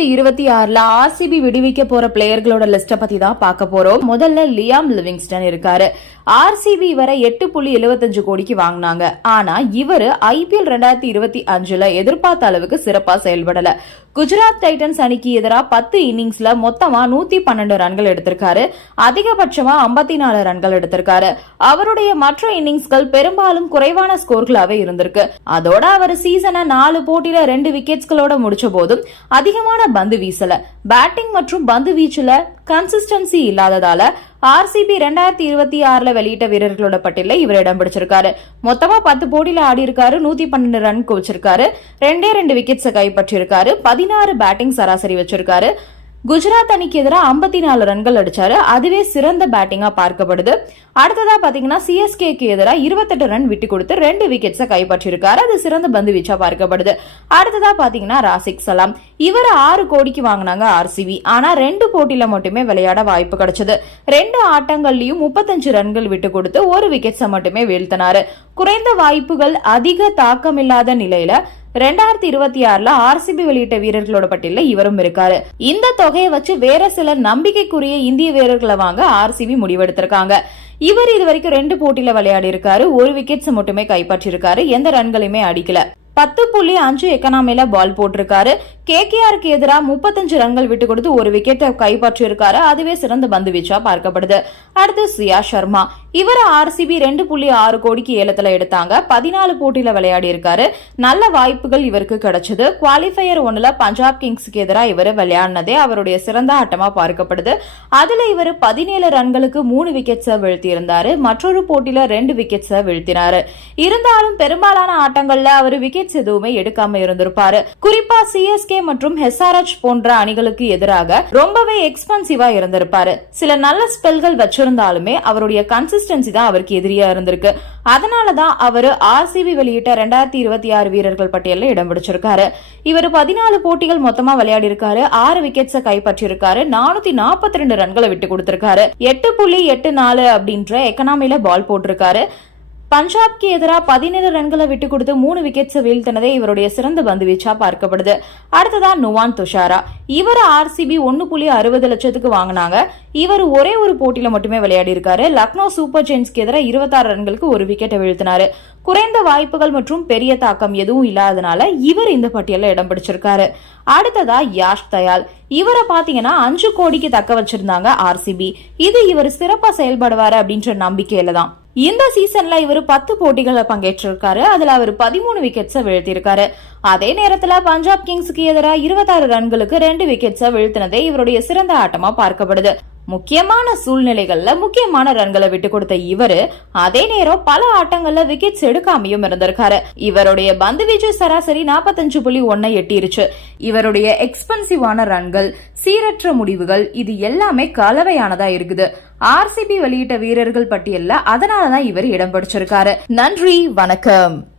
ரெண்டாயிரத்தி இருபத்தி ஆறுல ஆர்சிபி விடுவிக்க போற பிளேயர்களோட லிஸ்ட பத்தி தான் பார்க்க போறோம். முதல்ல லியாம் லிவிங்ஸ்டன் இருக்காரு. ஆர்சிபி இவரை எட்டு புள்ளி எழுபத்தஞ்சு கோடிக்கு வாங்கினாங்க. ஆனா இவரு ஐபிஎல் ரெண்டாயிரத்தி இருபத்தி அஞ்சுல எதிர்பார்த்த அளவுக்கு சிறப்பா செயல்படல. குஜராத் டைட்டன்ஸ் அணிக்கு எதிராக பத்து இன்னிங்ஸ்ல மொத்தமா நூத்தி பன்னெண்டு ரன்கள் எடுத்திருக்காரு. அதிகபட்சமா ஐம்பத்தி நாலு ரன்கள் எடுத்திருக்காரு. அவருடைய மற்ற இன்னிங்ஸ்கள் பெரும்பாலும் குறைவான ஸ்கோர்களாவே இருந்திருக்கு. அதோட அவர் சீசனை நாலு போட்டியில ரெண்டு விக்கெட்ஸ்களோட முடிச்ச போதும் அதிகமான பந்து வீசல. பேட்டிங் மற்றும் பந்து வீச்சுல கன்சிஸ்டன்சி இல்லாததால ஆர்சிபி ரெண்டாயிரத்தி இருபத்தி ஆறுல வெளியிட்ட வீரர்களோட பட்டியல இவர் இடம் பிடிச்சிருக்காரு. மொத்தமா பத்து போட்டியில ஆடி இருக்காரு நூத்தி பன்னெண்டு ரன் குவிச்சிருக்காரு. ரெண்டே ரெண்டு விக்கெட்ஸை கைப்பற்றிருக்காரு பதினாறு பேட்டிங் சராசரி வச்சிருக்காரு. குஜராத் அணிக்கு எதிராக ஐம்பத்தி நாலு ரன்கள் அடிச்சாரு. அதுவே சிறந்த பேட்டிங்கா பார்க்கப்படுது. அடுத்ததா பாத்தீங்கன்னா சிஎஸ்கேக்கு எதிராக இருபத்தெட்டு ரன் விட்டு கொடுத்து ரெண்டு விக்கெட்ஸை கைப்பற்றிருக்காரு. அது சிறந்த பந்து வீச்சா பார்க்கப்படுது. அடுத்ததா பாத்தீங்கன்னா ராசிக் சலாம். இவர் ஆறு கோடிக்கு வாங்கினாங்க ஆர்சிபி ஆனா ரெண்டு போட்டியில மட்டுமே விளையாட வாய்ப்பு கிடைச்சது. ரெண்டு ஆட்டங்கள்லயும் முப்பத்தஞ்சு ரன்கள் விட்டு கொடுத்து ஒரு விக்கெட்ஸை மட்டுமே வீழ்த்தினாரு. குறைந்த வாய்ப்புகள் அதிக தாக்கமில்லாத நிலையில ரெண்டாயிரத்தி இருபத்தி ஆறுல ஆர்சிபி வெளியிட்ட வீரர்களோட பட்டியல இவரும் இருக்காரு. இந்த தொகையை வச்சு வேற சில நம்பிக்கைக்குரிய இந்திய வீரர்களை வாங்க ஆர்சிபி முடிவெடுத்திருக்காங்க. இவர் இது வரைக்கும் ரெண்டு போட்டியில விளையாடி இருக்காரு. ஒரு விக்கெட்ஸ் மட்டுமே கைப்பற்றிருக்காரு. எந்த ரன்களையுமே அடிக்கல. பத்து புள்ளி அஞ்சு எக்கனாமில பால் போட்டிருக்காரு. கேகேஆருக்கு எதிராக முப்பத்தஞ்சு ரன்கள் விட்டு கொடுத்து ஒரு விக்கெட்டை கைப்பற்றியிருக்காரு. அதுவே சிறந்த பந்து வீச்சா பார்க்கப்படுது. அடுத்து சியா சர்மா இவர் ஆர்சிபி ரெண்டு புள்ளி ஆறு கோடிக்கு ஏலத்துல எடுத்தாங்க. பதினாலு போட்டியில விளையாடி இருக்காரு நல்ல வாய்ப்புகள் இவருக்கு கிடைச்சது. குவாலிஃபயர் ஒன்னுல பஞ்சாப் கிங்ஸ்க்கு எதிராக இவர் விளையாடினதே அவருடைய சிறந்த ஆட்டமா பார்க்கப்படுது. அதுல இவர் பதினேழு ரன்களுக்கு மூணு விக்கெட்ஸை வீழ்த்தியிருந்தாரு. மற்றொரு போட்டியில ரெண்டு விக்கெட்ஸை வீழ்த்தினாரு. இருந்தாலும் பெரும்பாலான ஆட்டங்கள்ல அவர் விக்கெட்ஸ் எதுவுமே எடுக்காம இருந்திருப்பாரு. குறிப்பா சிஎஸ்கே மற்றும் ஹெஸ்ஆர்எச் போன்ற அணிகளுக்கு எதிராக ரொம்பவே எக்ஸ்பென்சிவா இருந்திருப்பாரு. சில நல்ல ஸ்பெல்கள் வச்சிருந்தாலுமே அவருடைய கன்சிஸ்டன்சி தான் அவருக்கு எதிரியா இருந்திருக்கு. அதனாலதான் அவர் ஆர்சிபி வெளியிட்ட ரெண்டாயிரத்தி இருபத்தி ஆறு வீரர்கள் பட்டியலில் இடம் பிடிச்சிருக்காரு. இவர் பதினாலு போட்டிகள் மொத்தமா விளையாடி இருக்காரு ஆறு விக்கெட்ஸை கைப்பற்றிருக்காரு. நானூத்தி நாற்பத்தி ரெண்டு ரன்களை விட்டு கொடுத்திருக்காரு. எட்டு புள்ளி எட்டு நாலு அப்படின்ற எக்கனாமில பால் போட்டிருக்காரு. பஞ்சாப்க்கு எதிராக பதினேழு ரன்களை விட்டு கொடுத்து மூணு விக்கெட்ஸை வீழ்த்தினதே இவருடைய சிறந்த பந்து வீச்சா பார்க்கப்படுது. அடுத்ததா நுவான் துஷாரா. இவர் ஆர்சிபி ஒன்னு புள்ளி அறுபது லட்சத்துக்கு வாங்கினாங்க. இவர் ஒரே ஒரு போட்டியில மட்டுமே விளையாடி இருக்காரு லக்னோ சூப்பர் ஜெயின்ஸ்க்கு எதிராக இருபத்தாறு ரன்களுக்கு ஒரு விக்கெட்டை வீழ்த்தினாரு. குறைந்த வாய்ப்புகள் மற்றும் பெரிய தாக்கம் எதுவும் இல்லாதனால இவர் இந்த பட்டியலில் இடம் பிடிச்சிருக்காரு. அடுத்ததா யாஷ் தயால். இவரை பாத்தீங்கன்னா அஞ்சு கோடிக்கு தக்க வச்சிருந்தாங்க ஆர்சிபி இது இவர் சிறப்பா செயல்படுவாரு அப்படின்ற நம்பிக்கையில தான். இந்த சீசன்ல இவர் பத்து போட்டிகளை பங்கேற்றிருக்காரு. அதுல அவர் பதிமூணு விக்கெட்ஸை வீழ்த்திருக்காரு அதே நேரத்துல பஞ்சாப் கிங்ஸுக்கு எதிராக இருபத்தாறு ரன்களுக்கு ரெண்டு விக்கெட்ஸை வீழ்த்தினதே இவருடைய சிறந்த ஆட்டமா பார்க்கப்படுது. முக்கியமான சூழ்நிலைகள்ல முக்கியமான ரன்களை விட்டு கொடுத்த இவரு அதே நேரம் பல ஆட்டங்கள்ல விக்கெட்ஸ் எடுக்காமையும் இருந்திருக்காரு. இவருடைய பந்து வீச்சு சராசரி நாற்பத்தஞ்சு புள்ளி ஒன்னை எட்டிருச்சு. இவருடைய எக்ஸ்பென்சிவான ரன்கள் சீரற்ற முடிவுகள் இது எல்லாமே கலவையானதா இருக்குது. ஆர்சிபி வெளியிட்ட வீரர்கள் பட்டியல்ல அதனாலதான் இவர் இடம் பிடிச்சிருக்காரு. நன்றி வணக்கம்.